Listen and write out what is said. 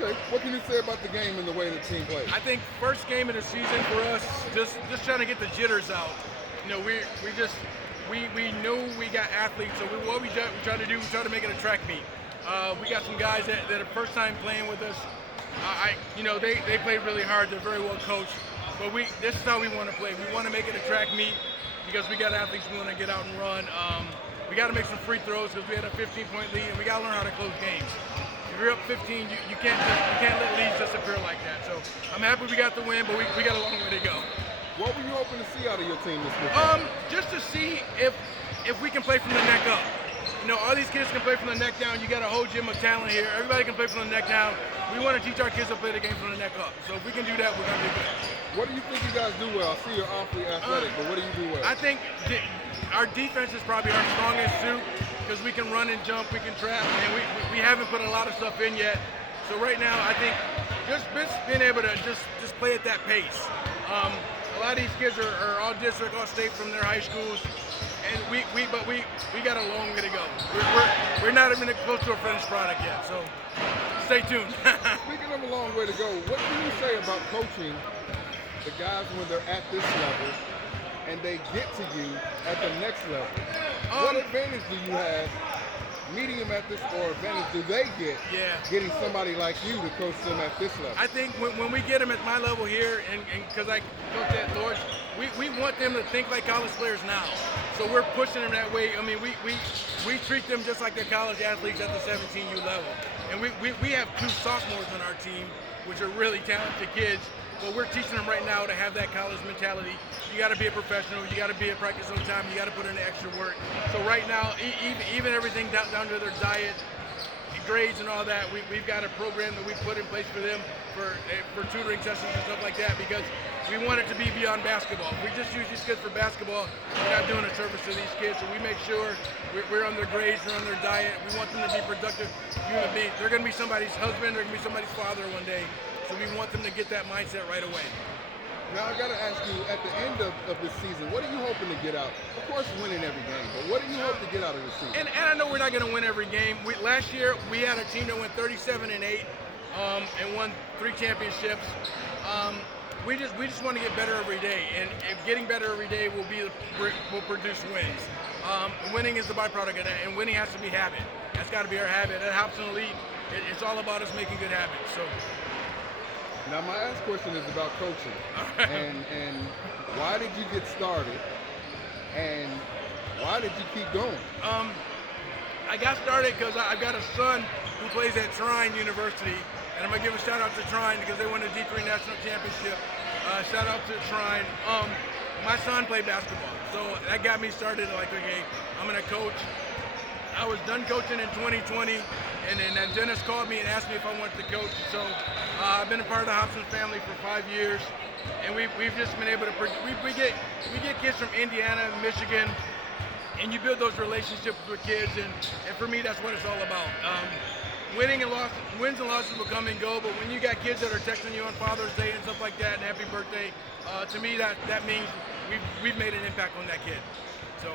Okay, what can you say about the game and the way the team plays? I think first game of the season for us, just trying to get the jitters out. You know, we know we got athletes, so what we try to do, we try to make it a track meet. We got some guys that are first time playing with us. They played really hard. They're very well coached. But this is how we want to play. We want to make it a track meet because we got athletes who want to get out and run. We got to make some free throws because we had a 15-point lead, and we got to learn how to close games. If you're up 15, you can't let leads disappear like that. So I'm happy we got the win, but we got a long way to go. What were you hoping to see out of your team this weekend? Just to see if we can play from the neck up. You know, all these kids can play from the neck down. You got a whole gym of talent here. Everybody can play from the neck down. We want to teach our kids to play the game from the neck up. So if we can do that, we're going to do good. What do you think you guys do well? I see you're awfully athletic, but what do you do well? I think our defense is probably our strongest suit because we can run and jump, we can trap, and we haven't put a lot of stuff in yet. So right now, I think just being able to just play at that pace. A lot of these kids are all district, all state from their high schools, and we got a long way to go. We're not even close to a finished product yet, so stay tuned. Speaking of a long way to go, what do you say about coaching the guys when they're at this level and they get to you at the next level? What advantage do you have meeting them at this, or advantage do they get getting somebody like you to coach them at this level? I think when we get them at my level here, and because I coach at Lord's, we want them to think like college players now. So we're pushing them that way. I mean, we treat them just like they're college athletes at the 17U level. And we have 2 sophomores on our team, which are really talented kids. But we're teaching them right now to have that college mentality. You got to be a professional. You got to be at practice on time. You got to put in the extra work. So right now, even everything down to their diet, grades, and all that, we've got a program that we put in place for them for tutoring sessions and stuff like that because we want it to be beyond basketball. If we just use these kids for basketball, we're not doing a service to these kids. So we make sure we're on their grades, we're on their diet. We want them to be productive human beings. They're going to be somebody's husband. They're going to be somebody's father one day. So we want them to get that mindset right away. Now I got to ask you, at the end of this season, what are you hoping to get out? Of course, winning every game, but what do you hope to get out of this season? And I know we're not going to win every game. Last year, we had a team that went 37-8 and won 3 championships. We just want to get better every day, and getting better every day will produce wins. Winning is the byproduct of that, and winning has to be habit. That's got to be our habit. At Hopson Elite, it's all about us making good habits. So. Now my last question is about coaching, and why did you get started, and why did you keep going? I got started because I've got a son who plays at Trine University, and I'm gonna give a shout out to Trine because they won the D3 National Championship. Shout out to Trine. My son played basketball, so that got me started. Like, okay, I'm gonna coach. I was done coaching in 2020, and then Dennis called me and asked me if I wanted to coach. So I've been a part of the Hopson family for 5 years, and we've just been able to. We get kids from Indiana, Michigan, and you build those relationships with kids, and for me, that's what it's all about. Wins and losses will come and go, but when you got kids that are texting you on Father's Day and stuff like that, and happy birthday, to me that means we've made an impact on that kid. So.